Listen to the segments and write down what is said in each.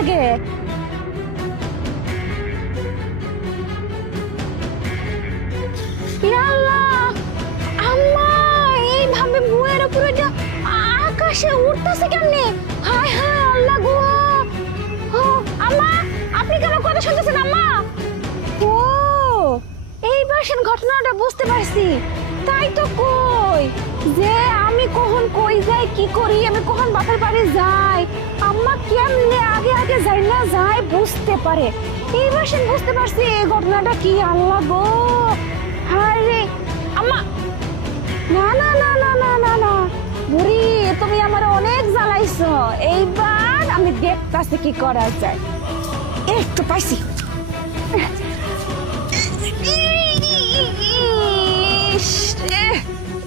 উঠতেছে কে? ইয়া আল্লাহ, আম্মা এইভাবে বইয়ের উপরে এটা আকাশে উঠতেছে কেমনে? হায় হায় আল্লাহ গো! ও আম্মা, আপনি কেন কথা শুনতেছেন আম্মা? ও এইবার সেন ঘটনাটা বুঝতে পারছি। তাই তো কই যে আমি কখন কই যাই, কি করি, আমি কখন বাপের বাড়ি যাই, আম্মা কেমনে আগে আগে যাই না যায় বুঝতে পারে। এইবার সেন বুঝতে পারছি এই ঘটনাটা কি। আল্লাহ গো! হায় রে আম্মা, না না না না না না না, বুড়ি তুমি আমার অনেক জ্বালাইছো। এইবার আমি দেখতাছি কি করা যায়। একটু পাইছি,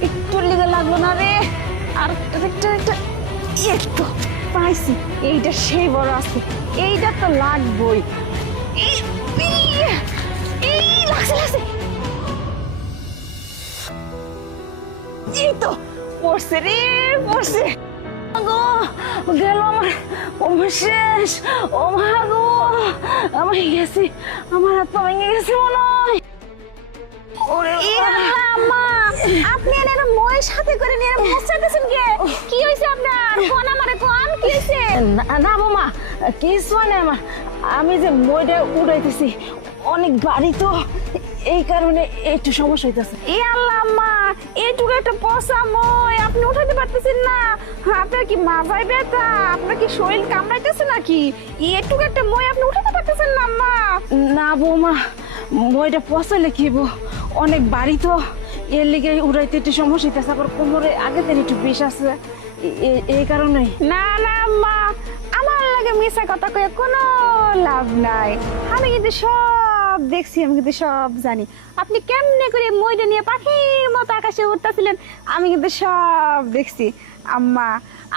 একটু লেগে লাগলো না রে। আর একটু পাইছি, এইটা সেই বড় আছে, এইটা তো লাগবই। লাগছে লাগছে, এই তো পড়ছে রে, পড়ছে গো, গেল আমার, আমার শেষ। ও মা গো, আমি গেছি, আমার হাত পা ভেঙে গেছে মনে হয়। আম্মা, আপনি এর ময়ের সাথে করে নিয়ে মোছাতেছেন কে? কি হইছে আপনার? কোন আমারে কোন কি হইছে? না বৌমা, কিছু না আমার, আমি যে মইটা উড়াইতেছি অনেক বাড়ি তো, এই কারণে একটু সমস্যা হইতেছে। এ আল্লাহ আম্মা, এইটুকু একটা পচা মই আপনি উঠাতে পারতেছেন না? আপনার কি মাথায় ব্যথা? আপনার কি শরীর কামড়াইতেছে নাকি? এইটুকু একটা মই আপনি উঠাতে পারতেছেন না আম্মা? না বৌমা, মইটা পচাইলে কি হইব, অনেক বাড়ি তো, এর লিগে উড়াইতে একটু সমস্যা হইতেছে। আবার কোমরে আগে থেকে একটু বেশ আছে, এই কারণে। না না আম্মা, আমার লাগে মিশা কথা কয়ে কোনো লাভ নাই। আমি কিন্তু সব দেখছি, আমি কিন্তু সব জানি। আপনি কেমনে করে মইটা নিয়ে পাখির মতো আকাশে উঠতেছিলেন, আমি কিন্তু সব দেখছি। আম্মা,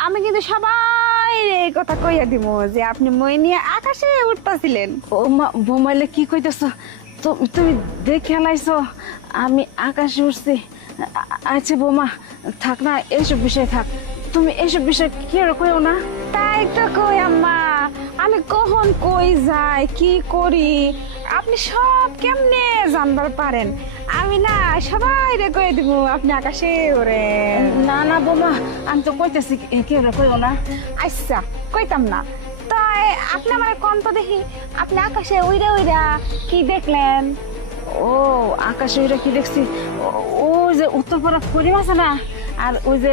আমি কিন্তু সবাই এই কথা কইয়া দিব যে আপনি মই নিয়ে আকাশে উঠতেছিলেন। ও মা, বোমাইলে কি কইতেছ? তুমি দেখে লাইছো আমি আকাশে উঠছি? আচ্ছা বৌমা, থাক না, এইসব বিষয় থাক, তুমি এইসব বিষয় কি আর কইও না। তাই তো কই আম্মা, আমি কখন কই যাই, কি করি, আপনি সব কেমনে জানবার পারেন? আমি না সবাই রে কই দিব আপনি আকাশে ওড়েন। না না বৌমা, আমি তো কইতেছি কি আর কইও না। আচ্ছা কইতাম না, তাই আপনি আমার কোন তো দেখি, আপনি আকাশে উইরা উইরা কি দেখলেন? ও আকাশে উইরা কি দেখছি, ওই যে উত্তরপাড়া করিম আছে না, আর ওই যে